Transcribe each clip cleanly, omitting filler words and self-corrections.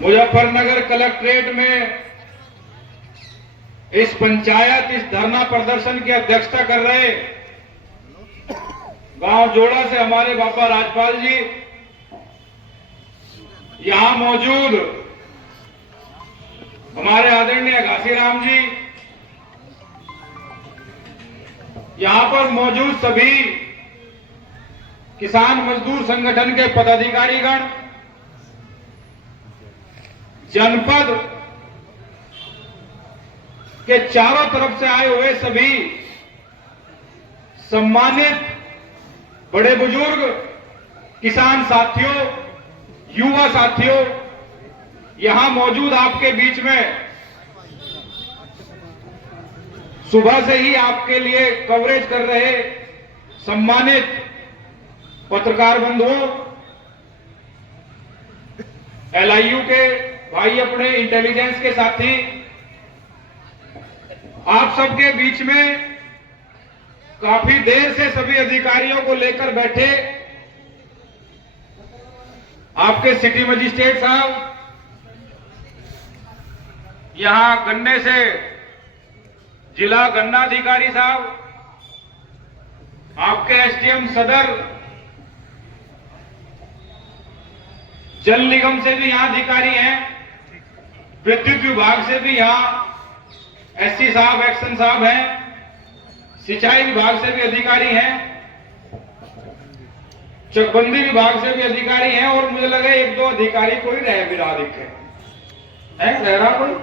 Muzaffarnagar collectorate में इस पंचायत इस धरना प्रदर्शन की अध्यक्षता कर रहे गांव जोड़ा से हमारे बाबा राजपाल जी, यहां मौजूद हमारे आदरणीय घासीराम जी, यहां पर मौजूद सभी किसान मजदूर संगठन के पदाधिकारीगण, जनपद के चारों तरफ से आए हुए सभी सम्मानित बड़े बुजुर्ग किसान साथियों, युवा साथियों, यहां मौजूद आपके बीच में सुबह से ही आपके लिए कवरेज कर रहे सम्मानित पत्रकार बंधुओं, LIU के भाई, अपने इंटेलिजेंस के साथी, आप सबके बीच में काफी देर से सभी अधिकारियों को लेकर बैठे आपके सिटी मजिस्ट्रेट साहब, यहां गन्ने से जिला गन्ना अधिकारी साहब, आपके SDM सदर, जल निगम से भी यहां अधिकारी हैं, विद्युत विभाग से भी यहां SC साहब, एक्शन साहब हैं, सिंचाई विभाग से भी अधिकारी हैं, चकबंदी विभाग से भी अधिकारी हैं, और मुझे लगे एक दो अधिकारी कोई रह भी रहा दिखे है, रह रहा कोई?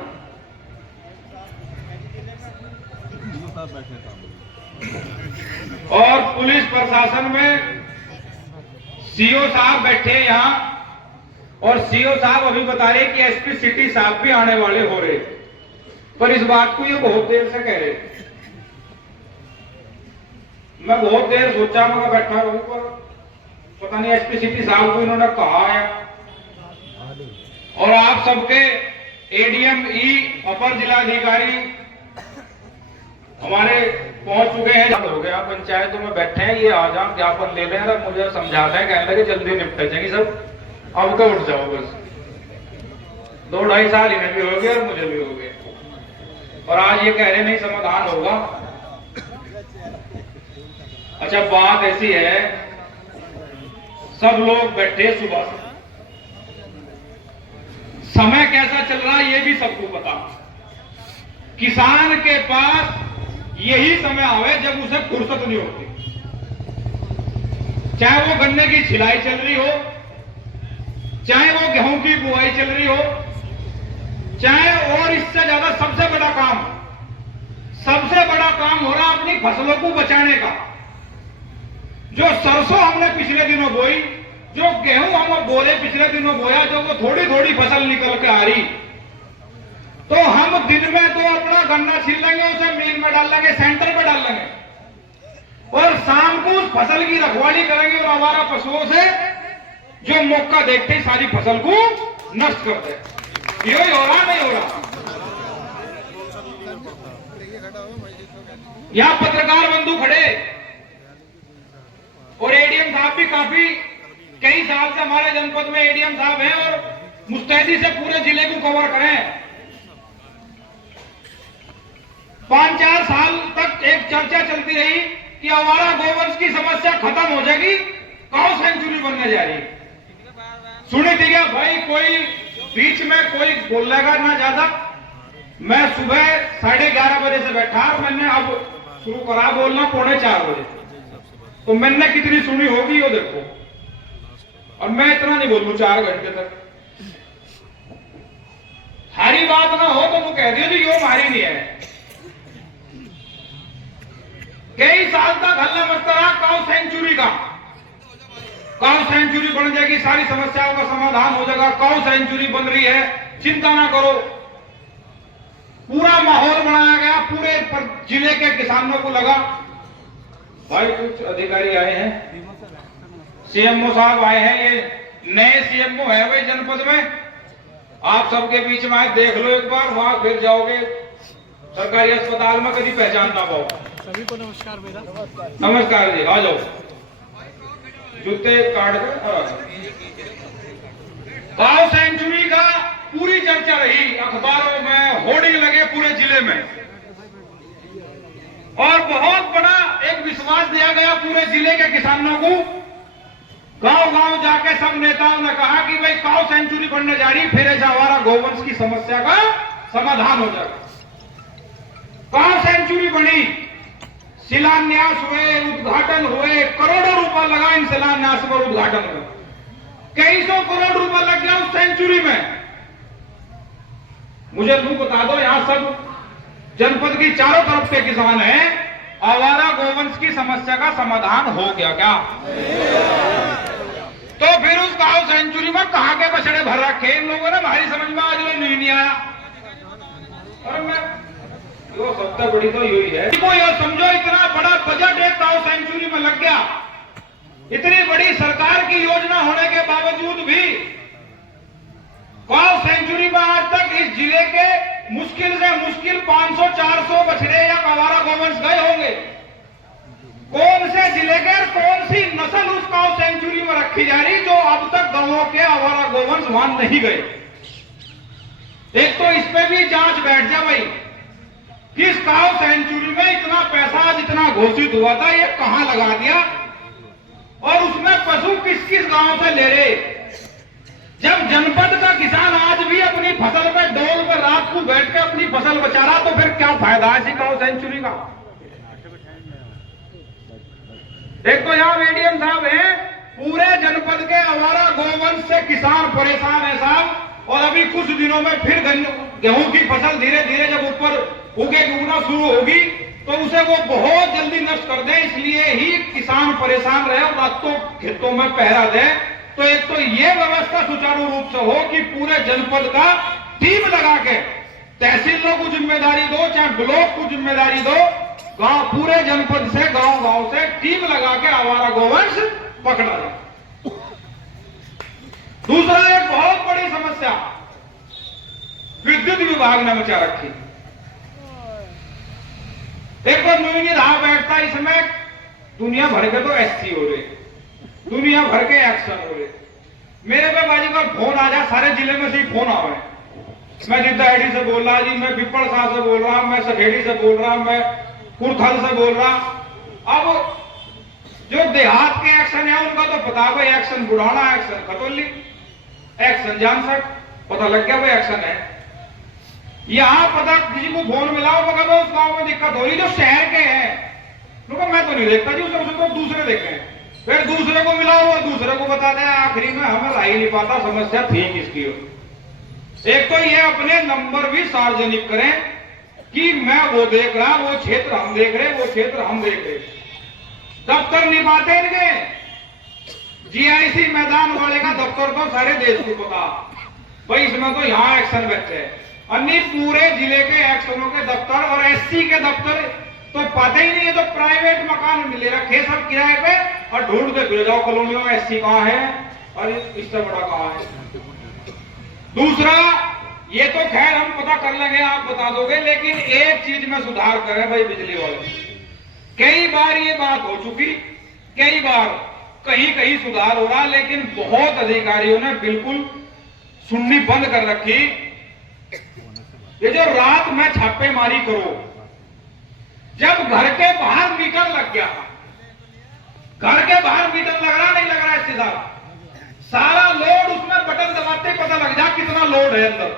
और पुलिस प्रशासन में CO साहब बैठे यहां, और CO साहब अभी बता रहे कि SP सिटी साहब भी आने वाले हो रहे, पर इस बात को ये बहुत देर से कह रहे। मैं बहुत देर सोचा, मैं बैठा रहूं, पर पता नहीं SP सिटी साहब को इन्होंने कहा है। और आप सबके ADM E अपर जिलाधिकारी हमारे पहुंच चुके हैं। हो गया पंचायतों में बैठे हैं, ये आ जाओ ज्ञापन ले लें, मुझे समझाते हैं, कहने लगे जल्दी निपट जाएंगे सब, अब तो उठ जाओ बस। 2-2.5 साल इन्हें भी हो गए और मुझे भी हो गए, और आज ये कह रहे नहीं समाधान होगा। अच्छा, बात ऐसी है, सब लोग बैठे सुबह से, समय कैसा चल रहा है ये भी सबको पता। किसान के पास यही समय आवे जब उसे फुर्सत नहीं होती, चाहे वो गन्ने की छिलाई चल रही हो, चाहे वो गेहूं की बुआई चल रही हो, चाहे और इससे ज्यादा सबसे बड़ा काम हो रहा अपनी फसलों को बचाने का। जो सरसों हमने पिछले दिनों बोई, जो गेहूं हम बोले पिछले दिनों बोया, जो वो थोड़ी थोड़ी फसल निकल के आ रही, तो हम दिन में तो अपना गन्ना छील लेंगे, उसे मिल में डाल लेंगे, सेंटर पे डाल लेंगे, और शाम को उस फसल की रखवाली करेंगे, और आवारा पशुओं से जो मौका देखते ही सारी फसल को नष्ट कर दे। यही हो रहा, नहीं हो रहा? यहां पत्रकार बंधु खड़े, और ADM साहब भी काफी कई साल से हमारे जनपद में ADM साहब हैं, और मुस्तैदी से पूरे जिले को कवर करें। 5-4 साल तक एक चर्चा चलती रही कि आवारा गोवंश की समस्या खत्म हो जाएगी, काउ सेंचुरी बनने जा रही। सुनी थी क्या भाई? कोई बीच में कोई बोलेगा ना ज्यादा। मैं सुबह 11:30 बजे से बैठा, मैंने अब शुरू करा बोलना 3:45 बजे, तो मैंने कितनी सुनी होगी वो देखो, और मैं इतना नहीं बोलूं 4 घंटे तक। हारी बात ना हो तो वो कह दियो जी यो मारी नहीं है। कई साल तक हल्ला मचता रहा काउ सेंचुरी का, काउ सेंचुरी बन जाएगी, सारी समस्याओं का समाधान हो जाएगा, काउ सेंचुरी बन रही है, चिंता ना करो। पूरा माहौल बनाया गया, पूरे जिले के किसानों को लगा। भाई कुछ अधिकारी आए हैं, CMO साहब आए हैं, ये नए CMO है भाई जनपद में, आप सबके बीच में आए, देख लो एक बार, वहां फिर जाओगे सरकारी अस्पताल में कभी पहचान ना पाओ। सभी को नमस्कार मेरा। नमस्कार जी, आ जाओ, जूते काट दो। चर्चा रही, अखबारों में होर्डिंग लगे पूरे जिले में, और बहुत बड़ा एक विश्वास दिया गया पूरे जिले के किसानों को। गांव गांव जाके सब नेताओं ने कहा कि भाई काऊ सेंचुरी बनने जा रही, फिर ऐसा हमारा गौवंश की समस्या का समाधान हो जाएगा। काऊ सेंचुरी बनी, शिलान्यास हुए, उद्घाटन हुए, करोड़ों रुपया लगा इन शिलान्यास पर, उद्घाटन में कई सौ करोड़ रुपया लग गया उस सेंचुरी में। मुझे तुम बता दो, यहां सब जनपद की चारों तरफ के किसान हैं, आवारा गोवंश की समस्या का समाधान हो गया क्या? तो फिर उस काऊ सेंचुरी में कहां के बछड़े भर रखे इन लोगों ने, हमारी समझ में आज नहीं आया। और मैं यो सबसे बड़ी तो यही है, ये समझो इतना बड़ा बजट एक काऊ सेंचुरी में लग गया, इतनी बड़ी सरकार की योजना होने के बावजूद भी काऊ सेंचुरी में आज तक इस जिले के मुश्किल से मुश्किल 500-400 बछड़े या आवारा गोवंश गए होंगे। कौन से जिले के कौन सी नस्ल उस काऊ सेंचुरी में रखी जा रही जो अब तक गांवों के आवारा गोवंश वहां नहीं गए? एक तो इस पे भी जांच बैठ जाए भाई, किस काऊ सेंचुरी में इतना पैसा जितना घोषित हुआ था ये कहां लगा दिया, और उसमें पशु किस किस गांव से ले रहे। जब जनपद का किसान आज भी अपनी फसल पे डोल पर रात को बैठ के अपनी फसल बचा रहा, तो फिर क्या फायदा है इसी काऊ सेंचुरी का? एक तो यहां एडीएम साहब हैं, पूरे जनपद के आवारा गोवंश से किसान परेशान है साहब, और अभी कुछ दिनों में फिर गेहूं की फसल धीरे धीरे जब ऊपर उगना शुरू होगी तो उसे वो बहुत जल्दी नष्ट कर दे, इसलिए ही किसान परेशान रहे और रातों खेतों में पहरा दे। तो एक तो ये व्यवस्था सुचारू रूप से हो कि पूरे जनपद का टीम लगा के, तहसीलों को जिम्मेदारी दो चाहे ब्लॉक को जिम्मेदारी दो, गांव पूरे जनपद से गांव गांव से टीम लगा के आवारा गोवंश पकड़ा जाए। दूसरा एक बहुत बड़ी समस्या विद्युत विभाग ने मचा रखी। एक बार मुझे नहीं रहा बैठता, इसमें दुनिया भर के तो एससी हो रहे, दुनिया भर के एक्शन हो रहे। मेरे पे बाजी का फोन आ जाए, सारे जिले में से ही फोन आ रहे हैं। मैं जिद्दाहेड़ी से बोल रहा जी, मैं पिपल साह से बोल रहा, मैं सखेड़ी से बोल रहा, मैं कुर्थल से बोल रहा। अब जो देहात के एक्शन है उनका तो पता भाई, action Budhana, action Khatauli, action जानसक, पता लग गया भाई एक्शन है। यहां पता किसी को फोन मिलाओ, मगर उस गांव में दिक्कत हो रही जो शहर के हैं, मैं तो नहीं देखता जी, उसमें तो दूसरे देखे हैं, फिर दूसरे को मिलाओ, वो दूसरे को बता दे, आखिरी में हमें ला ही नहीं पाता समस्या थी किसकी हो। एक तो ये अपने नंबर भी सार्वजनिक करें कि मैं वो देख रहा, वो क्षेत्र हम देख रहे, वो क्षेत्र हम देख रहे। दफ्तर नहीं पाते इनके, जीआईसी मैदान वाले का दफ्तर तो सारे देश को पता भाई, इसमें तो यहाँ एक्शन बैठे हैं, अन्य पूरे जिले के एक्शनों के दफ्तर और एससी के दफ्तर तो पता ही नहीं है। तो प्राइवेट मकान मिले रखे सब किराए पे, और ढूंढते फिर जाओ कॉलोनियों में एससी कहाँ है और इससे बड़ा कहाँ है। दूसरा, ये तो खैर हम पता कर लेंगे, आप बता दोगे, लेकिन एक चीज में सुधार करें भाई बिजली वाले। कई बार ये बात हो चुकी, कई बार कहीं कहीं सुधार हो रहा, लेकिन बहुत अधिकारियों ने बिल्कुल सुननी बंद कर रखी। ये जो रात में छापेमारी करो, जब घर के बाहर मीटर लग गया, घर के बाहर मीटर लग रहा नहीं लग रहा इसके साथ, सारा लोड उसमें बटन दबाते पता लग जा कितना लोड है अंदर।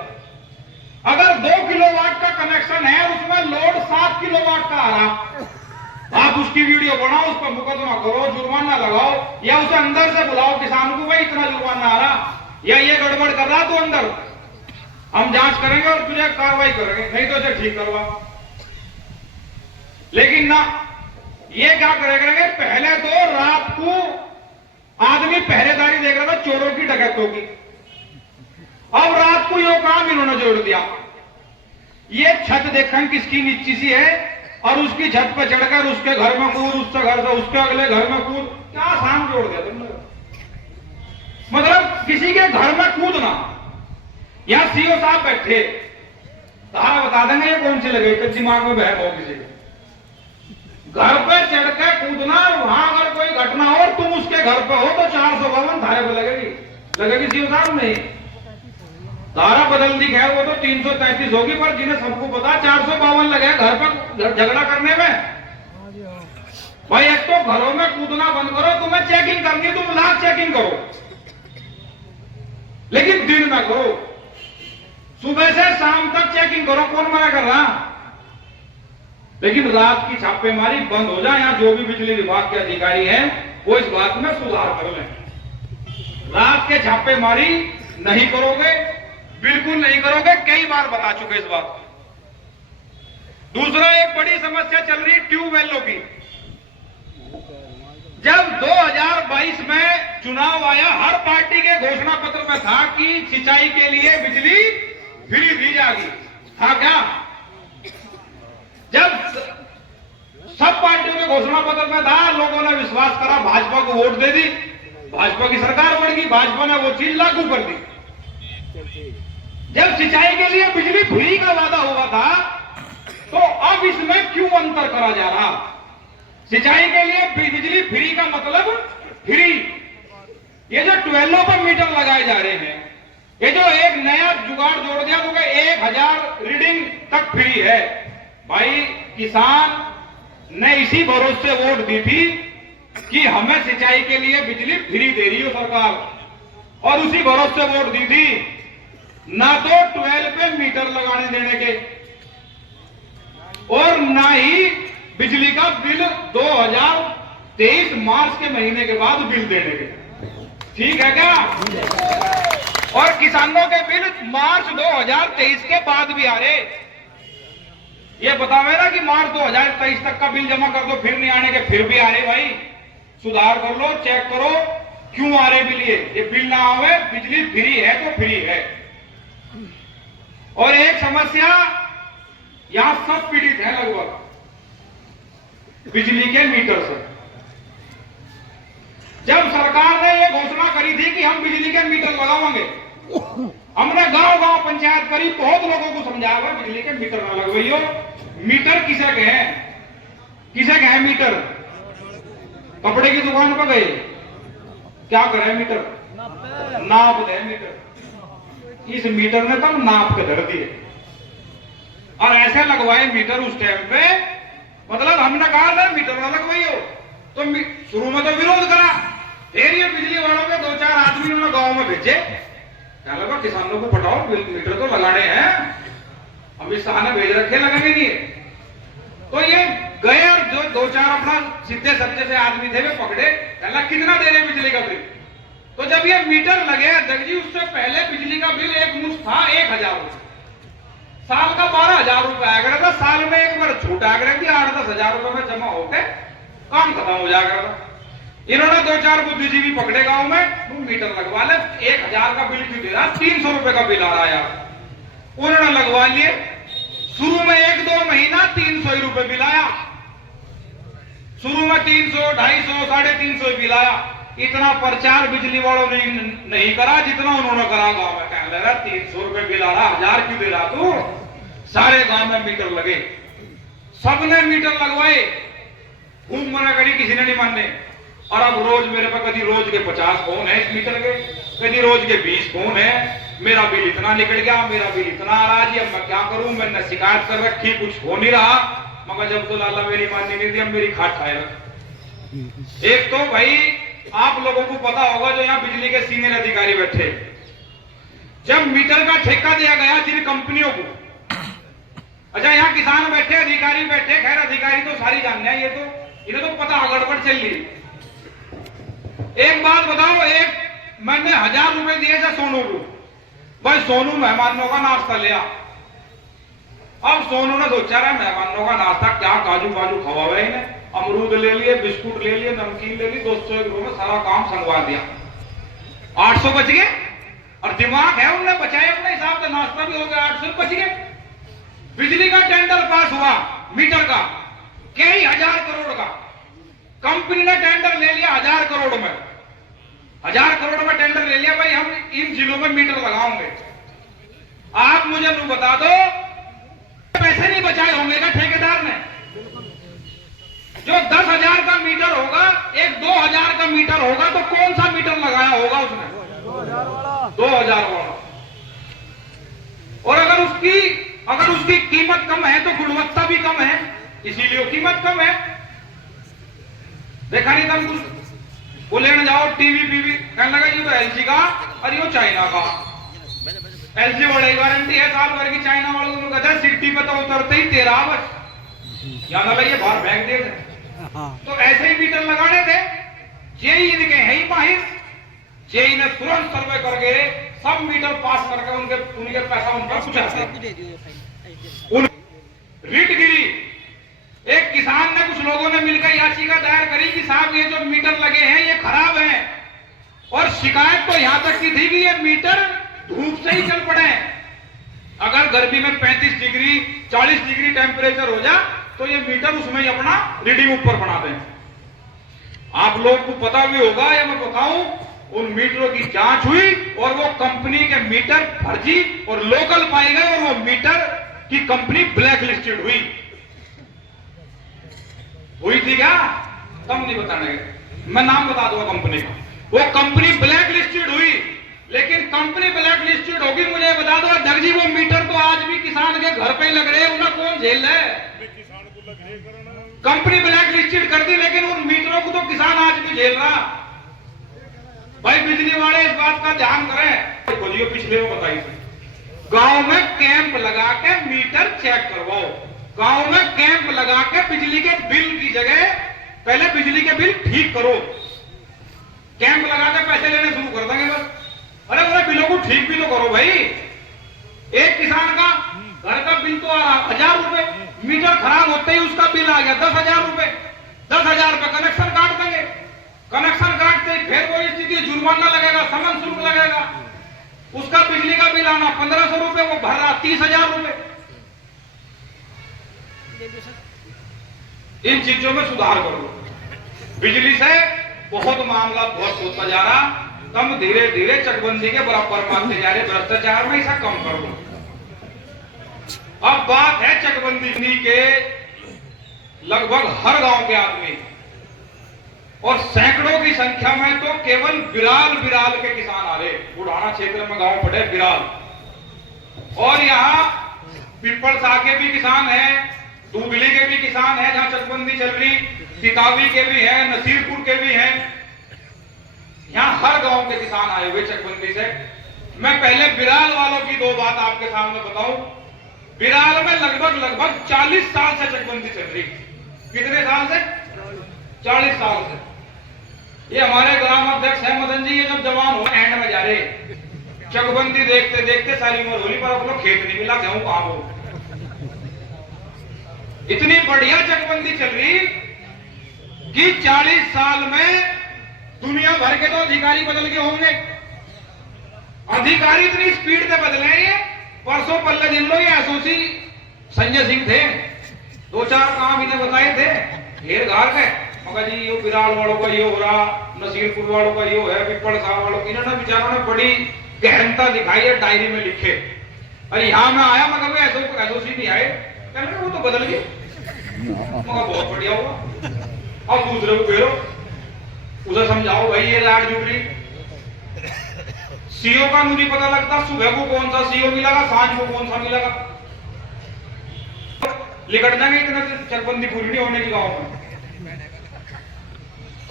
अगर 2 किलोवाट का कनेक्शन है, उसमें लोड 7 किलोवाट का आ रहा, आप उसकी वीडियो बनाओ, उस पर मुकदमा करो, जुर्माना लगाओ, या उसे अंदर से बुलाओ किसान को, भाई इतना जुर्माना आ रहा, या ये गड़बड़ कर रहा तो अंदर हम जांच करेंगे और तुझे कार्रवाई करेंगे, नहीं तो इसे ठीक करवा। लेकिन ना, ये क्या करेंगे, पहले तो रात को आदमी पहरेदारी देख रहा था चोरों की डकैतों की, अब रात को यो काम इन्होंने जोड़ दिया, ये छत देखें किसकी नीची सी है, और उसकी छत पर चढ़कर उसके घर में कूद, उसके घर से उसके अगले घर में कूद, क्या शाम जोड़ दिया तुमने। मतलब किसी के घर में कूदना, या सीओ साहब बैठे तारा बता देंगे ये कौन सी लगे, तो दिमाग में बहम हो किसी घर पे चढ़ के कूदना, वहां अगर कोई घटना हो तुम उसके घर पे हो तो 452 थारे पे लगेगी सीओ साहब नहीं। धारा बदल दी है वो तो 333 होगी, पर जिन्हें सबको पता 452 लगे घर पर झगड़ा करने में। भाई एक तो घरों में कूदना बंद करो, तुम्हें चेकिंग करनी तुम लाख चेकिंग करो, लेकिन दिन में करो, सुबह से शाम तक चेकिंग करो, कौन मना कर रहा। लेकिन रात की छापेमारी बंद हो जाए। यहाँ जो भी बिजली विभाग के अधिकारी हैं वो इस बात में सुधार कर लें। रात के छापेमारी नहीं करोगे, बिल्कुल नहीं करोगे, कई बार बता चुके इस बात। दूसरा एक बड़ी समस्या चल रही ट्यूबवेलों की। जब 2022 में चुनाव आया, हर पार्टी के घोषणा पत्र में था कि सिंचाई के लिए बिजली फ्री दी जाएगी, था क्या? जब सब पार्टियों के घोषणा पत्र में था, लोगों ने विश्वास करा, भाजपा को वोट दे दी, भाजपा की सरकार बन गई, भाजपा ने वो चीज लागू कर दी। जब सिंचाई के लिए बिजली फ्री का वादा हुआ था, तो अब इसमें क्यों अंतर करा जा रहा? सिंचाई के लिए बिजली फ्री का मतलब फ्री, ये जो 12 पर मीटर लगाए जा रहे हैं, ये जो एक नया जुगाड़ जोड़ दिया तो 1000 रीडिंग तक फ्री है। भाई किसान ने इसी भरोसे वोट दी थी कि हमें सिंचाई के लिए बिजली फ्री दे रही हो सरकार, और उसी भरोसे वोट दी थी, ना तो 12 पे मीटर लगाने देने के और ना ही बिजली का बिल 2023 मार्च के महीने के बाद बिल देने के। ठीक है क्या? और किसानों के बिल मार्च 2023 के बाद भी आ रहे। ये बतावे ना कि मार्च 2023 तक का बिल जमा कर दो, फिर नहीं आने के, फिर भी आ रहे। भाई सुधार कर लो, चेक करो क्यों आ रहे बिल। ये बिल ना आवे, बिजली फ्री है तो फ्री है। और एक समस्या, यहां सब पीड़ित हैं लगभग बिजली के मीटर से। जब सरकार ने यह घोषणा करी थी कि हम बिजली के मीटर लगावांगे, हमने गांव गांव पंचायत करी, बहुत लोगों को समझाया हुआ बिजली के मीटर ना लगवाइयो। मीटर किसे कहे? किसे कहे मीटर? कपड़े की दुकान पर गए, क्या करे मीटर? नाप दे मीटर। इस मीटर ने तब नाप के धर दिए और ऐसे लगवाए मीटर उस टाइम पे। मतलब हमने कहा था मीटर ना लगवाइयो, तो शुरू में तो विरोध करा, फिर ये बिजली वालों के 2-4 आदमी उन्होंने गांव में भेजे, क्या लगा किसानों को पटाओ, मीटर तो लगाने हैं, अमित शाह ने भेज रखे, लगेंगे नहीं। तो ये गए और जो 2-4 अपना सीधे सच्चे से आदमी थे वे पकड़े, कहला कितना दे रहे बिजली का बिल। तो जब ये मीटर लगे अध्यक्ष जी, उससे पहले बिजली का बिल एक मुश्त था 1000 रुपए, साल का 12,000 रुपए आ गया था। साल में एक बार छूट आ गया कि 8-10 हजार रुपए में जमा होके काम खत्म हो जाएगा। इन्होंने 2-4 बुद्धिजीवी पकड़े गांव में, तुम मीटर लगवा ले, 1000 का बिल क्यों दे रहा, 300 रुपए का बिल आ रहा यार। उन्होंने लगवा लिए। शुरू में 1-2 महीना 300 ही रुपए बिल आया, शुरू में 300, 250, 350 बिल आया। इतना प्रचार बिजली वालों ने नहीं करा जितना उन्होंने करा गांव में। कहने लगा 300 रुपए बिल आ रहा, 1000 क्यों दे रहा तू? सारे गांव में मीटर लगे, सबने मीटर लगवाए, खूब मना करी, किसी ने नहीं मानने। और अब रोज मेरे पास कभी रोज के 50 फोन है इस मीटर के, कभी रोज के 20 फोन है, मेरा बिल इतना निकल गया, मेरा बिल इतना आ रहा जी, अब मैं क्या करूं? मैंने शिकायत कर रखी, कुछ हो नहीं रहा। मगर जब तो लाला मेरी माननी नहीं थी, अब मेरी खाट खाएगा। एक तो भाई आप लोगों को पता होगा जो यहाँ बिजली के सीनियर अधिकारी बैठे, जब मीटर का ठेका दिया गया जिन कंपनियों को, अच्छा यहाँ किसान बैठे, अधिकारी बैठे, खैर अधिकारी तो सारी जानने हैं, ये तो इन्हें तो पता गड़बड़ चल रही। एक बात बताओ, एक मैंने 1000 रुपए दिए थे सोनू को, भाई सोनू मेहमानों का नाश्ता लिया। अब सोनू ने सोचा रहा मेहमानों का नाश्ता क्या काजू बाजू खवावे इन्हें, अमरूद ले लिए, बिस्कुट ले लिए, नमकीन ले ली, 200 रुपए में सारा काम संगवा दिया। 800 बच गए, और दिमाग है उनने बचाए अपने हिसाब से, नाश्ता भी हो गया, 800 बच गए। बिजली का टेंडर पास हुआ मीटर का, कई 1000 करोड़ का, कंपनी ने टेंडर ले लिया 1000 करोड़ में, 1000 करोड़ में टेंडर ले लिया, भाई हम इन जिलों में मीटर लगाओगे। आप मुझे नहीं बता दो पैसे नहीं बचाए होंगे क्या ठेकेदार ने? जो 10,000 का मीटर होगा, एक 2000 का मीटर होगा, तो कौन सा मीटर लगाया होगा उसने? 2000 वाला। कीमत कम है तो गुणवत्ता भी कम है, इसीलिए वो कीमत कम है। देखा नहीं तुम वो लेने जाओ टीवी पीवी, कहने लगा ये तो एलजी का और ये चाइना का। एलजी वाले गारंटी है साल भर की, चाइना वालों को कहते हैं सिटी पे तो उतरते ही 13 बस याद आ ये बाहर फेंक दे। तो ऐसे ही मीटर लगाने थे। जेई इनके है ही माहिर, जेई ने तुरंत सर्वे करके सब मीटर पास करके उनके पैसा उन पर पहुंचा। रिट गिरी, एक किसान ने कुछ लोगों ने मिलकर याचिका दायर करी कि साहब ये जो मीटर लगे हैं ये खराब हैं, और शिकायत तो यहां तक की थी कि ये मीटर धूप से ही चल पड़े। अगर गर्मी में 35 डिग्री 40 डिग्री टेम्परेचर हो जा तो ये मीटर उसमें ही अपना रीडिंग ऊपर बना दें। आप लोग को पता भी होगा या मैं बताऊं, उन मीटरों की जांच हुई और वो कंपनी के मीटर फर्जी और लोकल पाए गए, और वो मीटर की कंपनी ब्लैक लिस्टेड हुई थी क्या? तब नहीं बताने, मैं नाम बता दूंगा कंपनी का। वो कंपनी ब्लैक लिस्टेड हुई, लेकिन कंपनी ब्लैक लिस्टेड होगी मुझे बता दो जग जी, वो मीटर तो आज भी किसान के घर पे लग रहे हैं, उन्हें कौन झेल रहा है? कंपनी ब्लैक लिस्टेड कर दी, लेकिन उन मीटरों को तो किसान आज भी झेल रहा। भाई बिजली वाले इस बात का ध्यान करें। बोलिए पिछले में बताई थी, गांव में कैंप लगा के मीटर चेक करवाओ। गांव में कैंप लगा के बिजली के बिल की जगह पहले बिजली के बिल ठीक करो। कैंप लगा के पैसे लेने शुरू कर देंगे बस। अरे बोले बिलों को ठीक भी तो करो भाई। एक किसान का घर का बिल तो आ रहा 1000 रुपए, मीटर खराब होते ही उसका बिल आ गया 10,000 रुपए। 10,000 रुपए कनेक्शन काट देंगे। कनेक्शन काटते ही फिर कोई स्थिति जुर्माना लगेगा, समन शुल्क लगेगा, उसका बिजली का बिल आना 1500 रुपए, वो भर रहा 30,000 रुपए। इन चीजों में सुधार करो। बिजली से बहुत मामला बहुत होता जा रहा, कम धीरे धीरे चकबंदी के बराबर मानते जा रहे, भ्रष्टाचार में ऐसा कम करो। अब बात है चकबंदी के लगभग हर गांव के आदमी और सैकड़ों की संख्या में तो केवल बिराल के किसान आ रहे। बुढ़ाना क्षेत्र में गांव पड़े बिराल, और यहाँ पिपलसा के भी किसान हैं, दूगली के भी किसान हैं जहां चकबंदी चल रही, तितावी के भी हैं, नसीरपुर के भी हैं। यहां हर गांव के किसान आए हुए चकबंदी से। मैं पहले बिराल वालों की 2 बात आपके सामने बताऊं। बिराल में लगभग 40 साल से चकबंदी चल रही। कितने साल से? 40 साल से। ये हमारे ग्राम अध्यक्ष है मदन जी, ये जब जवान हो एंड में जा रहे, चकबंदी देखते देखते सारी उम्र होली पर अपना खेत नहीं मिला, गेहूं कहां हो। इतनी बढ़िया चकबंदी चल रही कि 40 साल में दुनिया भर के तो अधिकारी बदल के होंगे। अधिकारी इतनी स्पीड से बदले। परसों पल्ले दिन लो ये एसओसी संजय सिंह थे, 2-4 काम इन्हें बताए थे, घेर घार गए। मगर जी ये बिराल वालों का ये हो रहा, नसीरपुर वालों का ये है, पिपलसा वालों की, इन्होंने बेचारों ने बड़ी गहनता दिखाई है, डायरी में लिखे। अरे यहां मैं आया मगर एसओसी नहीं आए, कहने वो तो बदल गए। मगर बहुत बढ़िया हुआ। अब दूसरे को घेरो, उसे समझाओ भाई ये लाड जुट रही। सीओ का नहीं पता लगता सुबह को कौन सा सीओ मिलेगा, सांझ को कौन सा मिलेगा। लिकट जाएंगे इतना चकबंदी पूरी नहीं होने की गांव में।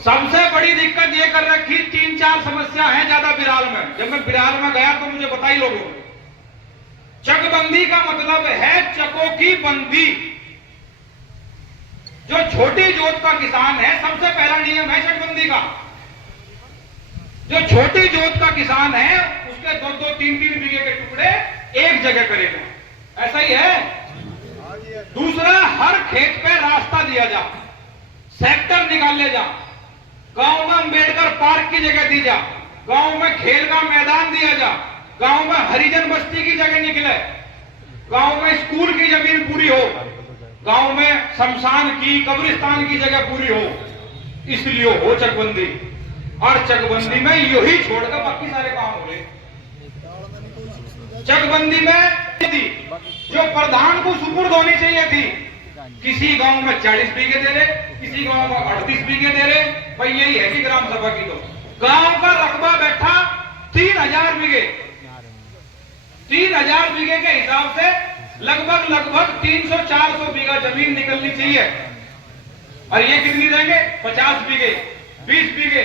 सबसे बड़ी दिक्कत ये कर रखी, 3-4 समस्या है ज्यादा बिराल में। जब मैं बिराल में गया तो मुझे बताई लोगों ने, चकबंदी का मतलब है चकों की बंदी। जो छोटी जोत का किसान है, सबसे पहला नियम है चकबंदी का, जो छोटी जोत का किसान है उसके 2-2, 3-3 बीघे के टुकड़े एक जगह करेगा। ऐसा ही है। दूसरा, हर खेत पे रास्ता दिया जा, सेक्टर निकाले जा, गांव में अंबेडकर पार्क की जगह दी जा, गांव में खेल का मैदान दिया जा, गांव में हरिजन बस्ती की जगह निकले, गांव में स्कूल की जमीन पूरी हो, गांव में शमशान की कब्रिस्तान की जगह पूरी हो, इसलिए हो चकबंदी। और चकबंदी में यही छोड़कर बाकी सारे काम हो रहे। चकबंदी में थी जो प्रधान को सुपुर्द होनी चाहिए थी, किसी गांव में 40 बीघे दे रहे, किसी गांव में 38 बीघे दे रहे। भाई यही है कि ग्राम सभा की तो गांव का रकबा बैठा 3000 बीघे। 3000 बीघे के हिसाब से लगभग लगभग 300-400 बीघा जमीन निकलनी चाहिए। और ये कितनी देंगे? 50 बीघे, 20 बीघे।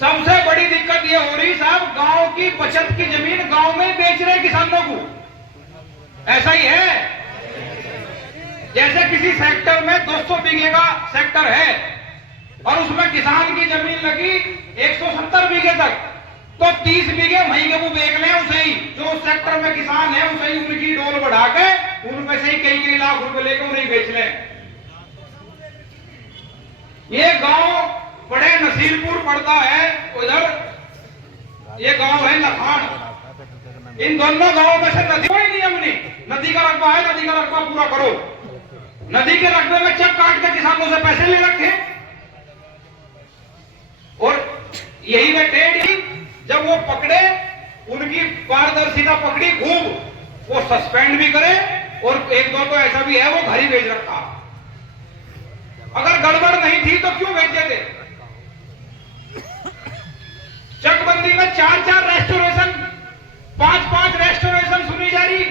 सबसे बड़ी दिक्कत ये हो रही साहब, गांव की बचत की जमीन गांव में बेच रहे किसानों को। ऐसा ही है, जैसे किसी सेक्टर में 200 बीघे का सेक्टर है और उसमें किसान की जमीन लगी 170 बीघे तक, तो 30 बीघे वहीं के वो बेच लें उसे ही, जो उस सेक्टर में किसान है उसे ही उनकी डोल बढ़ा के उनमें से ही कई लाख रुपए लेकर उन्हें बेच लें। ये गांव बड़े नसीरपुर पड़ता है, उधर ये गांव है लखान। इन दोनों गांवों में से नदी कोई नियम नहीं, नदी का रकबा है, नदी का रकबा पूरा करो। नदी के रकबे में चेक काट के किसानों से पैसे ले रखे। और यही वे टेढ़ी जब वो पकड़े, उनकी पारदर्शिता पकड़ी खूब, वो सस्पेंड भी करे और एक दो तो ऐसा भी है वो घर ही भेज रखा। अगर गड़बड़ नहीं थी तो क्यों भेजे थे? चकबंदी में 4-4 रेस्टोरेशन, 5-5 रेस्टोरेशन सुनी जा रही।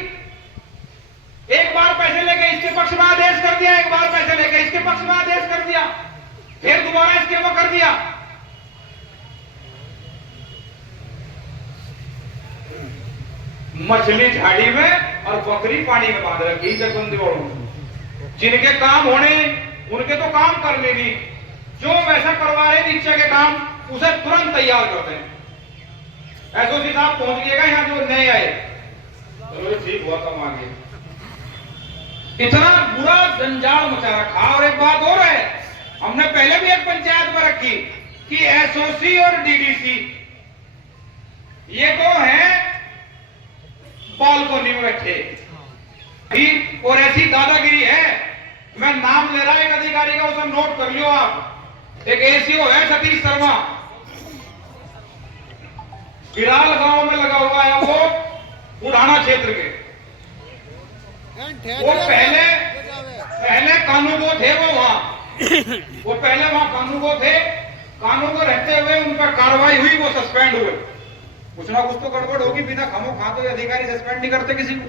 एक बार पैसे लेके इसके पक्ष में आदेश कर दिया, एक बार पैसे लेके इसके पक्ष में आदेश कर दिया, फिर दोबारा इसके वो कर दिया। मछली झाड़ी में और बकरी पानी में बांध रखी चकबंदी वालों। जिनके काम होने उनके तो काम कर लेगी, जो वैसा करवा रहे नीचे के काम उसे तुरंत तैयार करते हैं। एसओसी साहब पहुंच गएगा यहाँ, जो नए आए, चलो ठीक हुआ, कम आ गए। इतना बुरा जंजाल मचा रखा। और एक बात और है, हमने पहले भी एक पंचायत में रखी कि एसओसी और डीडीसी ये तो है बालकोनी में बैठे, और ऐसी दादागिरी है। मैं नाम ले रहा एक अधिकारी का, उसे नोट कर लियो आप। एक एसीओ है सतीश शर्मा, बिराल गांव में लगा हुआ है, वो बुढ़ाना क्षेत्र के। वो पहले कानूगो थे, वो पहले वहां कानूगो थे। कानूगो रहते हुए उन पर कार्रवाई हुई, वो सस्पेंड हुए। कुछ ना कुछ तो गड़बड़ होगी, बिना खामो खा तो अधिकारी सस्पेंड नहीं करते किसी को।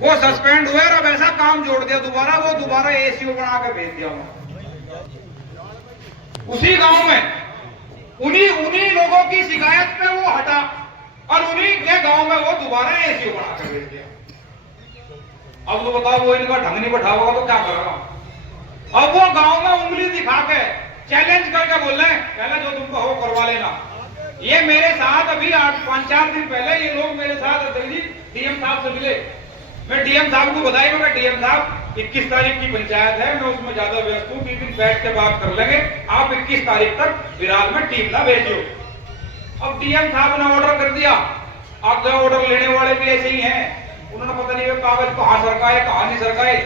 वो सस्पेंड हुए और अब ऐसा काम जोड़ दिया दोबारा, वो दोबारा एसीओ बना के भेज दिया उसी गांव में। उन्हीं लोगों की शिकायत पे वो हटा और उन्हीं के गांव में वो दोबारा एसीओ बना के भेज दिया। अब तो बताओ, वो इनका ढंग नहीं बैठा होगा तो क्या करेगा? अब वो गांव में उंगली दिखा के चैलेंज करके बोल रहे हैं, पहले जो तुमको हो करवा लेना। ये मेरे साथ अभी 5-4 दिन पहले ये लोग मेरे साथ डीएम साहब से मिले। मैं डीएम साहब को बताया, मैं डीएम साहब 21 तारीख की पंचायत है, मैं उसमें ज्यादा व्यस्त हूँ, 2 दिन बैठ के बात कर लेंगे, आप 21 तारीख तक विराल में टीम ना भेजो। अब डीएम साहब ने ऑर्डर कर दिया। आप जो ऑर्डर लेने वाले भी ऐसे ही हैं, उन्होंने पता नहीं कागज कहां सरकाए कहां नहीं सरकाए।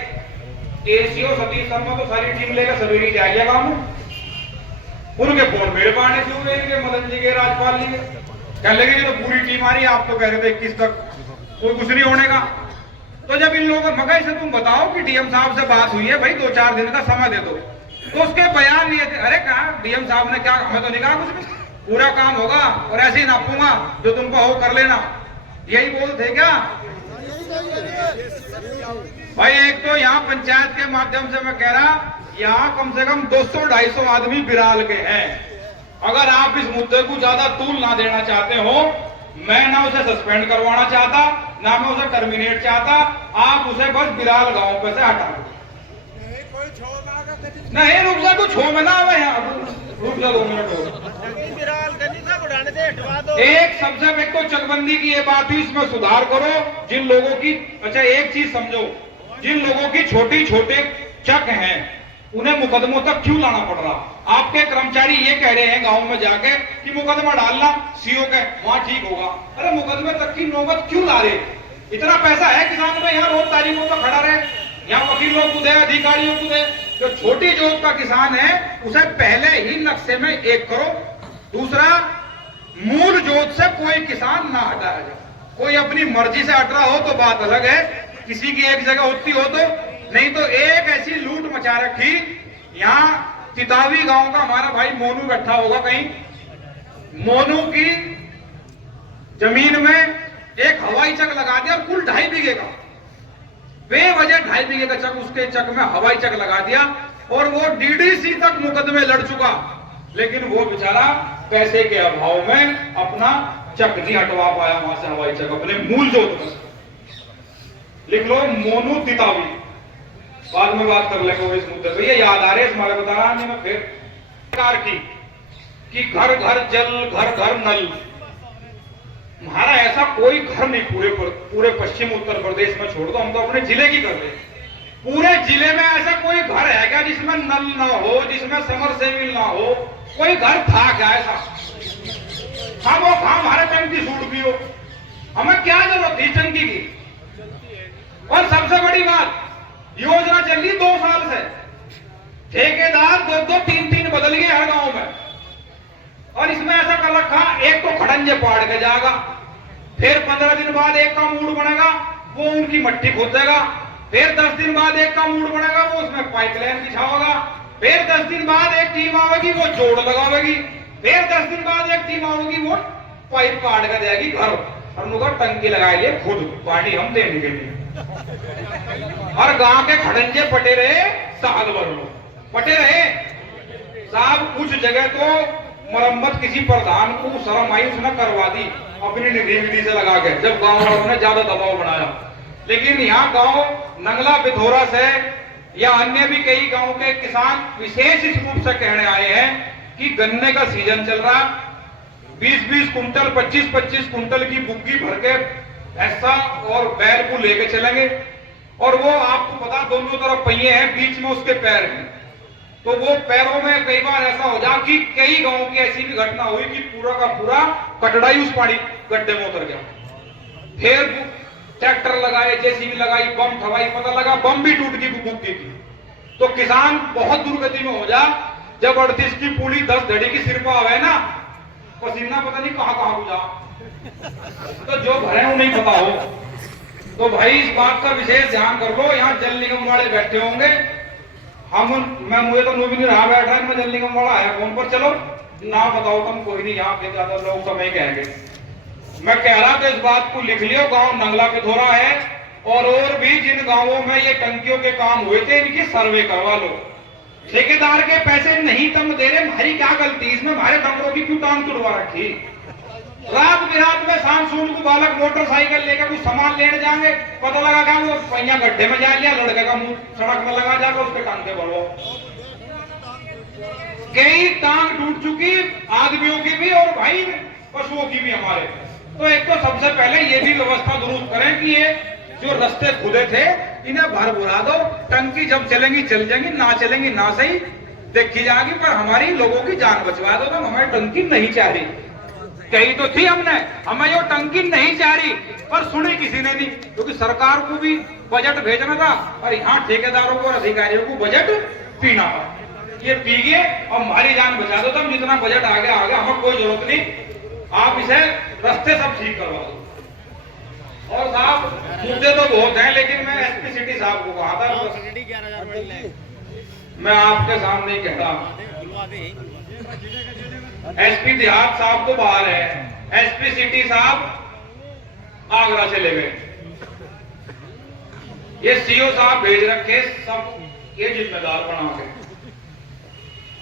एसीओ सतीश शर्मा तो सारी टीम लेकर सवेरे जा गया गांव में। उनके फोन मेरे पाने क्यों गए, इनके मदन जी के, राजपाल जी के, कहने लगे तो पूरी टीम आ रही है, आप तो कह रहे थे 21 तक कोई कुछ नहीं होने का। तो जब इन लोगों मगर से तुम बताओ कि डीएम साहब से बात हुई है, भाई 2-4 दिन का समय दे दो, तो उसके बयान ये थे, अरे कहा डीएम साहब ने क्या, हमें तो नहीं कहा कुछ भी, पूरा काम होगा और ऐसे ही नापूंगा, जो तुमको हो कर लेना, यही बोल थे क्या? भाई एक तो यहाँ पंचायत के माध्यम से मैं कह रहा, यहाँ कम से कम 200-250 आदमी बिराल के हैं। अगर आप इस मुद्दे को ज्यादा तूल ना देना चाहते हो, मैं ना उसे सस्पेंड करवाना चाहता, ना मैं उसे टर्मिनेट चाहता, आप उसे बस बिराल गांव पे से हटा दो। नहीं रुक जा, तू छो में ना आवे यहाँ, रुक जा 2 मिनट। एक सबसे एक तो चकबंदी की ये बात हुई, इसमें सुधार करो। जिन लोगों की, अच्छा एक चीज समझो, जिन लोगों की छोटे चक हैं उन्हें मुकदमों तक क्यों लाना पड़ रहा? आपके कर्मचारी ये कह रहे हैं गांव में जाके कि मुकदमा डालना सीओ के वहां ठीक होगा। अरे मुकदमे तक की नौबत क्यों ला रहे? इतना पैसा है किसान में, यहाँ रोज तारीखों पर खड़ा रहे, यहाँ वकीलों को दे, अधिकारियों को दे। जो छोटी जोत का किसान है उसे पहले ही नक्शे में एक करो। दूसरा, मूल जोत से कोई किसान ना हटाया जाए। कोई अपनी मर्जी से हट रहा हो तो बात अलग है, किसी की एक जगह होती हो तो, नहीं तो एक ऐसी लूट मचा रखी। यहाँ तितावी गांव का हमारा भाई मोनू बैठा होगा कहीं, मोनू की जमीन में एक हवाई चक लगा दिया और कुल 2.5 बीघे का, बेवजह 2.5 बीघे का चक, उसके चक में हवाई चक लगा दिया और वो डीडीसी तक मुकदमे लड़ चुका, लेकिन वो बेचारा पैसे के अभाव में अपना चक नहीं हटवा पाया वहां से, हवाई चक अपने मूल जोत में। लिख लो मोनू तितावी, बाद में बात कर लेंगे इस मुद्दे पे। ये याद आ रहे हमारे बता रहा मैं फिर सरकार की कि घर घर जल घर घर नल। हमारा ऐसा कोई घर नहीं पूरे पश्चिम उत्तर प्रदेश में, छोड़ दो, हम तो अपने जिले की कर रहे हैं। पूरे जिले में ऐसा कोई घर है क्या जिसमें नल ना हो, जिसमें समरसेबिल ना हो? कोई घर था क्या ऐसा? हाँ, वो हमारे टंकी सूट भी हो, हमें क्या जरूरत थी टंकी की? और सबसे बड़ी बात, योजना चल रही 2 साल से, ठेकेदार 2-3 बदल गए हर गांव में, और इसमें ऐसा कर रखा, एक तो खड़ंजे पाड़ के जाएगा, फिर 15 दिन बाद एक का मूड बनेगा, वो उनकी मट्टी खोदेगा, फिर 10 दिन बाद एक का मूड बनेगा, वो उसमें पाइपलाइन बिछाओगा, फिर 10 दिन बाद एक टीम आवेगी, वो जोड़ लगावेगी, फिर 10 दिन बाद एक टीम आवेगी, वो पाइप काट कर जाएगी घर, और उनका टंकी लगाए लिए खुद पानी हम देने के लिए। और गांव के खड़ंजे पटे रहे, साल भर लोग पटे रहे साहब। कुछ जगह तो मरम्मत किसी प्रधान को शर्म आई, उसने करवा दी अपनी निधि विधि से लगा के, जब गांव वालों ने ज्यादा दबाव बनाया। लेकिन यहाँ गांव नंगला पिथौरा से या अन्य भी कई गांव के किसान विशेष इस रूप से कहने आए हैं कि गन्ने का सीजन चल रहा, 20-20 कुंटल 25-25 कुंटल की बुग्गी भर के ऐसा और बैल को लेके चलेंगे, और वो आपको पता दोनों तरफ पहिए हैं, बीच में उसके पैर हैं, तो वो पैरों में कई बार ऐसा हो जा कि कई गांवों की ऐसी भी घटना हुई कि पूरा का पूरा कटड़ाई उस पानी गड्ढे में उतर गया। फिर ट्रैक्टर लगाए, जेसीबी लगाई, बम ठवाई, पता लगा बम भी टूट गई बुग्गी की। तो किसान बहुत दुर्गति में हो जा, जब 38 की पूली 10 धड़ी की सिर पर आवे ना, पसीना पता नहीं कहां कहां गुजा, तो जो भरे वो नहीं पता हो। तो भाई इस बात का विशेष ध्यान कर लो, यहाँ जल निगम वाले बैठे होंगे, मैं मुझे तो मुंह भी नहीं रहा बैठा है, मैं जल निगम वाला आया फोन पर, चलो ना बताओ तुम, कोई नहीं, यहाँ के ज्यादा लोग समय कहेंगे। मैं कह रहा था इस बात को लिख लियो, गांव नंगला पिथौरा है और भी जिन गांवों में ये टंकियों के काम हुए थे, इनकी सर्वे करवा लो। ठेकेदार के पैसे नहीं तुम दे रहे, हमारी क्या गलती? इसमें हमारे डंगरों की क्यों टांग तुड़वा रखी? रात बिरात में शाम सूट को बालक मोटरसाइकिल लेकर कुछ सामान लेने जाएंगे, पता लगा क्या वो पहिया गड्ढे में जा लिया, लड़के का मुंह सड़क में लगा जाकर उसके टांगे बढ़ो। कई टांग टूट चुकी आदमियों की भी और भाई पशुओं की भी हमारे। तो एक तो सबसे पहले ये भी व्यवस्था दुरुस्त करें कि ये जो रास्ते खुदे थे इन्हें भर भुरा दो, टंकी जब चलेंगी चल जाएंगी, ना चलेंगी ना सही देखी जाएगी, पर हमारी लोगों की जान बचवा दो। तो हमारी टंकी नहीं चाह रही, कही तो थी हमने, हमें ये टंकी नहीं चाह रही, पर सुनी किसी ने नहीं, क्योंकि सरकार को भी बजट भेजना था और यहाँ ठेकेदारों को और अधिकारियों को बजट पीना था। ये पी गए और हमारी जान बचा दो, तब जितना बजट आ गया हमें कोई जरूरत नहीं, आप इसे रास्ते सब ठीक करवा दो। और साहब मुद्दे तो बहुत हैं, लेकिन मैं एसपी सिटी साहब को कहा था, मैं आपके सामने ही कह रहा हूं, एसपी देहात साहब तो बाहर है, एसपी सिटी साहब आगरा से ले गए, ये सीओ साहब भेज रखे सब ये जिम्मेदार बना के।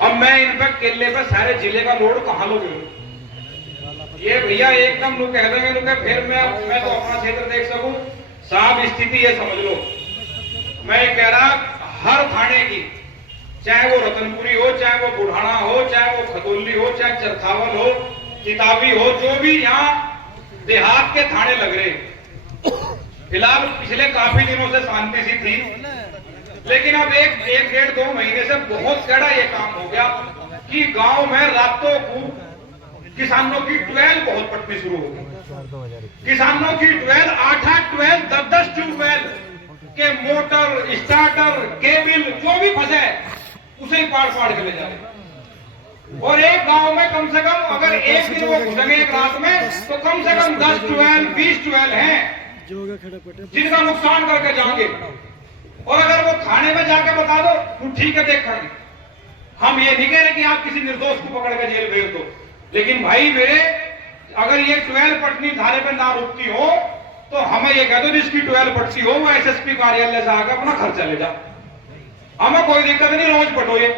अब मैं इन पर किले पे सारे जिले का लोड कहां लोगे? ये भैया एकदम लोग कह देंगे लोग, फिर मैं तो अपना क्षेत्र देख सकूं। साहब स्थिति ये समझ लो, मैं कह रहा हर थाने की, चाहे वो रतनपुरी हो, चाहे वो बुढ़ाना हो, चाहे वो खतौली हो, चाहे चरखावल हो, किताबी हो, जो भी यहाँ देहात के थाने लग रहे। फिलहाल पिछले काफी दिनों से शांति सी थी, लेकिन अब एक 1-1.5-2 महीने से बहुत कड़ा ये काम हो गया कि गांव में रातों को किसानों की ट्वेल बहुत पटनी शुरू हो गई। किसानों की ट्वेल 8-8 ट्वेल 10-10 ट्यूबवेल के मोटर स्टार्टर केबल जो भी फंसे उसे ही पाड़ के ले जाए। और एक गांव में कम से कम अगर एक दिन वो घुसेंगे एक रात में, तो कम से कम 10 ट्वेल 20 ट्वेल हैं जिनका नुकसान करके जाएंगे। और अगर वो थाने में जाके बता दो तो ठीक है, देख खड़े, हम ये नहीं कह रहे कि आप किसी निर्दोष को पकड़ के जेल भेज दो, लेकिन भाई मेरे अगर ये 12 पटनी धारे पे ना रुकती हो तो हमें ये कह दो जिसकी 12 पटती हो वो एसएसपी कार्यालय से आकर अपना खर्चा ले जा, हमें कोई दिक्कत नहीं, रोज पटो ये,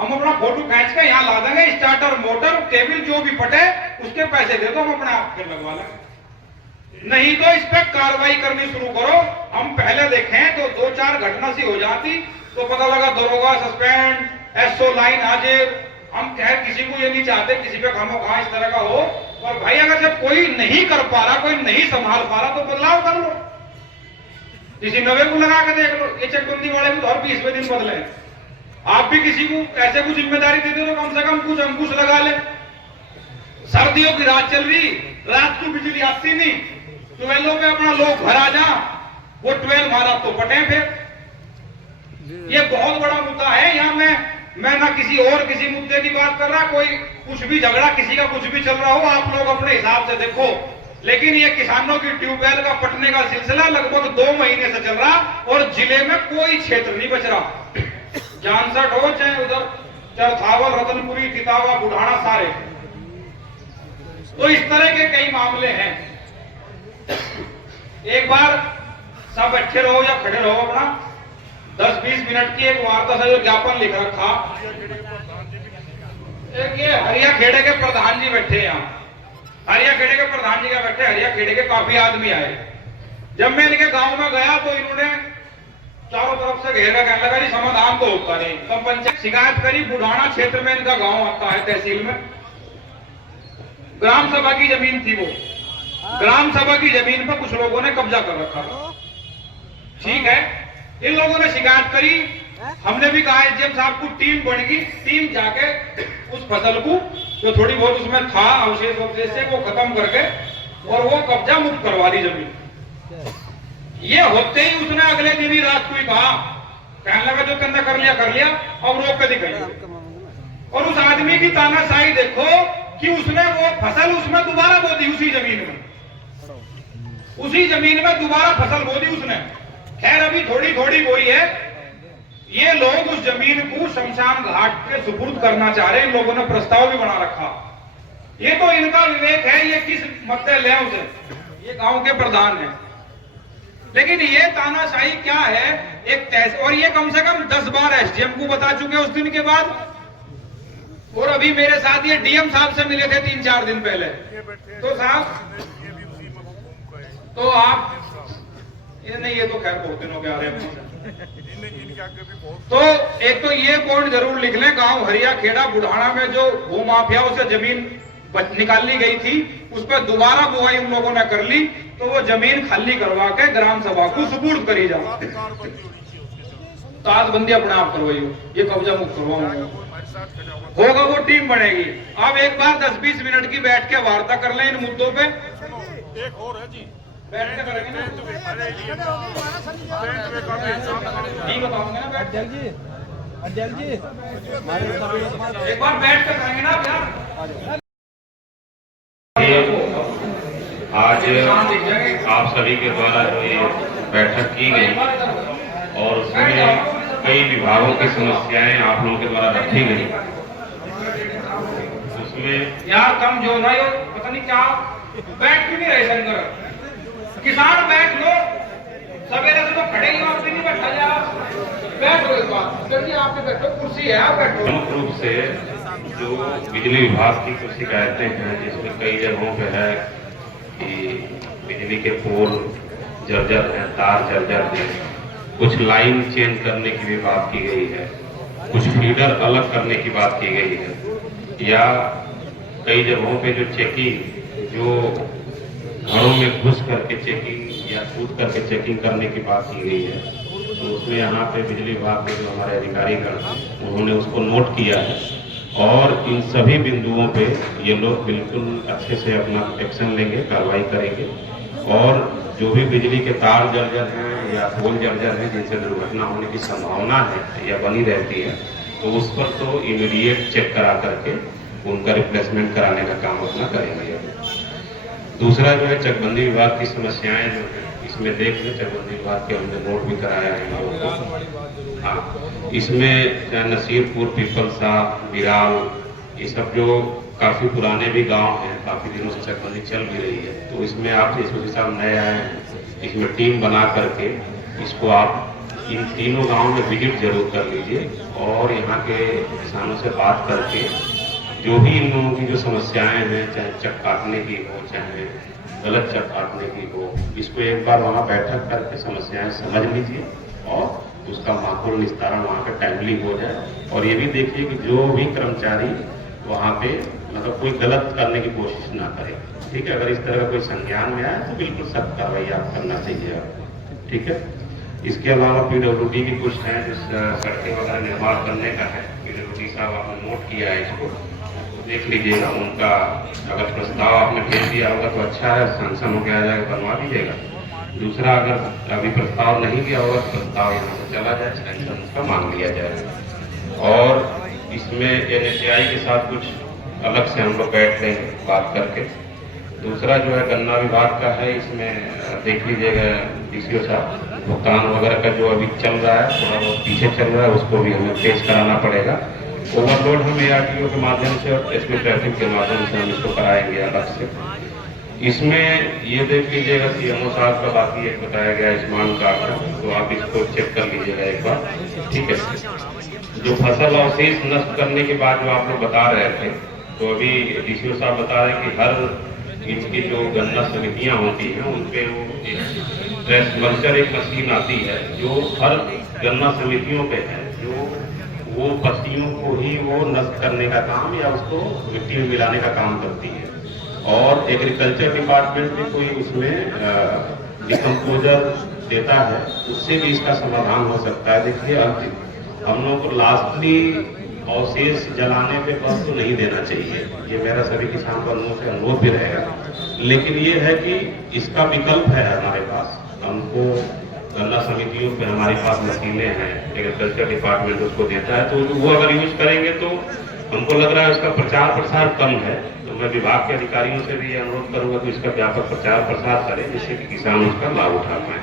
हम अपना फोटो खींच के यहाँ ला देंगे, स्टार्टर मोटर टेबल जो भी पटे उसके पैसे दे दो, हम अपने आप फिर लगवा लेंगे। नहीं तो इस पर कार्रवाई करनी शुरू करो। हम पहले देखें तो 2-4 घटना सी हो जाती तो पता लगा दरोगा सस्पेंड, एसओ लाइन हाजिर। हम खैर किसी को ये नहीं चाहते किसी पे खामोखा इस तरह का हो, पर भाई अगर जब कोई नहीं कर पा रहा, कोई नहीं संभाल पा रहा तो बदलाव कर लो, किसी नवे को लगा के देख लो। ये चकबंदी वाले को तो हर 20वें दिन बदले, आप भी किसी को ऐसे को जिम्मेदारी दे दो तो कम से कम कुछ अंकुश लगा ले। सर्दियों की रात चल रही, रात को बिजली आती नहीं, 12 पे अपना लोग घर आ जा, वो 12 मारा तो पटे फिर। ये बहुत बड़ा मुद्दा है। यहाँ मैं ना किसी मुद्दे की बात कर रहा, कोई कुछ भी झगड़ा किसी का कुछ भी चल रहा हो, आप लोग अपने हिसाब से देखो, लेकिन ये किसानों की ट्यूबवेल का पटने का सिलसिला लगभग 2 महीने से चल रहा और जिले में कोई क्षेत्र नहीं बच रहा, जानसठ हो चाहे उधर चरथावल, रतनपुरी, तितावा, बुढ़ाना, सारे। तो इस तरह के कई मामले हैं। एक बार सब बैठे रहो या खड़े रहो, अपना 10-20 मिनट की एक वार्ता से जो ज्ञापन लिख रखा, एक ये हरिया खेड़े के प्रधान जी बैठे यहाँ, हरिया खेड़े के प्रधान जी का बैठे, हरिया खेड़े के काफी आदमी आए। जब मैं इनके गांव में गया तो इन्होंने चारों तरफ से घेर कर कहने लगा जी समाधान तो होता नहीं। तब पंचायत शिकायत करी, बुढ़ाना क्षेत्र में इनका गांव आता है, तहसील में ग्राम सभा की जमीन थी, वो ग्राम सभा की जमीन पर कुछ लोगों ने कब्जा कर रखा था। ठीक है, इन लोगों ने शिकायत करी, हमने भी कहा एसडीएम साहब को टीम बनेगी, टीम जाके उस फसल को जो थोड़ी बहुत उसमें था अवशेष से वो खत्म करके और वो कब्जा मुक्त करवा दी जमीन। ये होते ही उसने अगले दिन ही रात को ही कहा, कहने लगा जो तुमने कर लिया, अब रोक के दिखाइए। और उस आदमी की तानाशाही देखो कि उसने वो फसल उसमें दोबारा बो दी, उसी जमीन में दोबारा फसल बो दी उसने। खैर अभी थोड़ी बोई है, ये लोग उस जमीन को शमशान घाट पे सुपुर्द करना चाह रहे हैं, इन लोगों ने प्रस्ताव भी बना रखा। ये तो इनका विवेक है, ये किस मद्दे ले उसे, ये गांव के प्रधान है। लेकिन ये तानाशाही क्या है, एक तहसील, और ये कम से कम 10 बार एसडीएम को बता चुके उस दिन के बाद, और अभी मेरे साथ ये डीएम साहब से मिले थे 3-4 दिन पहले। तो साहब तो आप ये नहीं, ये तो खैर बहुत दिनों के आ रहे हैं। तो एक तो ये पॉइंट जरूर लिख लें, गांव हरिया खेड़ा बुढ़ाना में जो भूमाफियाओं से जमीन निकाली गई थी उस पर दोबारा बुआई उन लोगों ने कर ली, तो वो जमीन खाली करवा के ग्राम सभा को सुपुर्द करी जाए, ताजबंदी अपने आप करवाई, ये कब्जा मुक्त करवाऊंगा, होगा वो टीम बनेगी। अब एक बार 10-20 मिनट की बैठ के वार्ता कर लें इन मुद्दों पे। एक और है जी, बैठ के करेंगे ना, नहीं बताऊंगे ना, बैठ अजल जी एक बार बैठ कर करेंगे ना यार। आज आप सभी के द्वारा जो ये बैठक की गई और उसमें कई विभागों की समस्याएं आप लोगों के द्वारा रखी गई, उसमें यार कम जो ना ये पता नहीं क्या बैठ क्यों नहीं रहे शंकर, किसान बैठ लो, सवेरे से तो खड़े ही आप नहीं बैठा जा, बैठो इस बात, आप बैठो, कुर्सी है आप बैठो। प्रमुख रूप से जो बिजली विभाग की कुछ शिकायतें हैं, जिसमें कई जगहों पे है कि बिजली के पोल जर्जर हैं, तार जर्जर हैं, कुछ लाइन चेंज करने की भी बात की गई है, कुछ फीडर अलग करने की बात की गई है, या कई जगहों पे जो चेकिंग, जो घरों में घुस करके चेकिंग या कूद करके चेकिंग करने की बात की गई है। तो उसमें यहाँ पे बिजली विभाग के जो हमारे अधिकारीगण उन्होंने उसको नोट किया है और इन सभी बिंदुओं पे ये लोग बिल्कुल अच्छे से अपना एक्शन लेंगे, कार्रवाई करेंगे और जो भी बिजली के तार जर्जर हैं या पोल जर्जर हैं जिनसे दुर्घटना होने की संभावना है या बनी रहती है, तो उस पर तो इमीडिएट चेक करा करके उनका रिप्लेसमेंट कराने का काम अपना करेंगे। दूसरा जो है चकबंदी विभाग की समस्याएं जो है, इसमें देख लें, चकबंदी विभाग के हमने नोट भी कराया है इन लोगों को। हाँ, इसमें नसीरपुर, पीपलसा, बिराल, ये सब जो काफ़ी पुराने भी गांव हैं, काफ़ी दिनों से चकबंदी चल भी रही है। तो इसमें आप यशस्वी साहब नए आए हैं, इसमें टीम बना करके इसको आप इन तीनों गांवों में विजिट जरूर कर लीजिए और यहाँ के किसानों से बात करके जो भी इन लोगों की जो समस्याएं हैं, चाहे चक काटने की हो, चाहे गलत चक काटने की हो, इसको एक बार वहाँ बैठक करके समस्याएं समझ लीजिए और उसका माकूल निस्तारण वहाँ पे टाइमली हो जाए। और ये भी देखिए कि जो भी कर्मचारी वहाँ पे मतलब कोई गलत करने की कोशिश ना करे, ठीक है। अगर इस तरह का कोई संज्ञान में आए तो बिल्कुल सख्त कार्रवाई आप करना चाहिए आपको, ठीक है। इसके अलावा PWD की कुछ है जिस सड़कें वगैरह निर्माण करने का है, PWD साहब आपने नोट किया है, इसको देख लीजिएगा। उनका अगर प्रस्ताव आपने भेज दिया होगा तो अच्छा है, सैंक्शन हो गया जाएगा, बनवा दीजिएगा। दूसरा, अगर अभी प्रस्ताव नहीं दिया होगा तो प्रस्ताव यहाँ से चला जाए, सैंक्शन उसका मांग लिया जाएगा। और इसमें NHAI के साथ कुछ अलग से हम लोग बैठ लेंगे बात करके। दूसरा जो है गन्ना विभाग का है, इसमें देख लीजिएगा DCO साहब, भुगतान वगैरह का जो अभी चल रहा है थोड़ा बहुत पीछे चल रहा है, उसको भी हमें तेज कराना पड़ेगा। ओवरलोड हम ARTO के माध्यम से और SP ट्रैफिक के माध्यम से हम इसको कराएंगे अलग से। इसमें ये देख लीजिएगा CMO साहब का बाकी एक बताया गया आयुष्मान कार्ड का, तो आप इसको चेक कर लीजिएगा एक बार, ठीक है। जो फसल अवशेष नष्ट करने के बाद जो आप लोग बता रहे थे, तो अभी DCO साहब बता रहे हैं कि हर इनकी जो गन्ना समितियां होती हैं उनपे वो ट्रेस मल्चर एक मशीन आती है जो हर गन्ना समितियों पे है, जो वो पत्तियों को ही वो नष्ट करने का काम या उसको मिट्टी में मिलाने का काम करती है। और एग्रीकल्चर डिपार्टमेंट भी कोई उसमें डिकम्पोजर देता है, उससे भी इसका समाधान हो सकता है। देखिए हम लोग को लास्टली अवशेष जलाने पे बस तो नहीं देना चाहिए, ये मेरा सभी किसान बंधुओं से अनुरोध भी रहेगा। लेकिन ये है कि इसका विकल्प है हमारे पास, हमको गन्ना समितियों पे हमारे पास मशीनें हैं, एग्रीकल्चर डिपार्टमेंट उसको देता है, तो वो अगर यूज करेंगे तो हमको लग रहा है उसका प्रचार प्रसार कम है। तो मैं विभाग के अधिकारियों से भी अनुरोध करूंगा कि इसका व्यापक प्रचार प्रसार करें जिससे कि किसान उसका लाभ उठा पाए।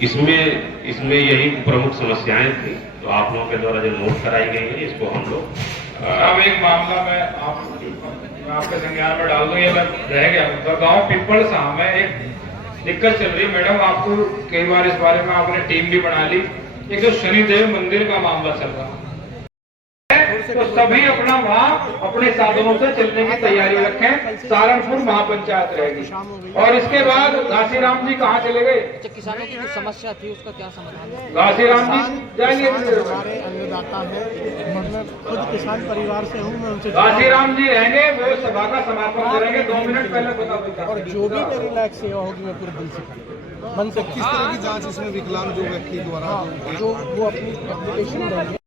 इसमें यही प्रमुख समस्याएं थी, तो आप लोगों के द्वारा जो नोट कराई गई है इसको हम लोग अब एक मामला मैं आपके संज्ञान में डाल दूं, ये मैं रह गया तो गांव पिपल साह में एक दिक्कत चल रही। मैडम आपको कई बार इस बारे में आपने टीम भी बना ली, एक जो शनिदेव मंदिर का मामला चल रहा है, तो सभी अपना वहाँ अपने साधनों से चलने की तैयारी रखें। सहारनपुर महापंचायत रहेगी। और इसके बाद घासीराम जी कहाँ चले गए? किसानों की जो समस्या थी उसका क्या समाधान है? घासीराम जी जाएंगे, हमारे अन्नदाता है, मैं खुद किसान परिवार से हूँ, मैं उनसे घासीराम जी रहेंगे, वो सभा का समापन करेंगे। 2 मिनट पहले बता। और जो भी मेरी लायक सेवा होगी मैं पूरे दिल से करूँगा। मन से किस तरह की जांच इसमें विकलांग जो व्यक्ति द्वारा जो वो अपनी एप्लीकेशन देंगे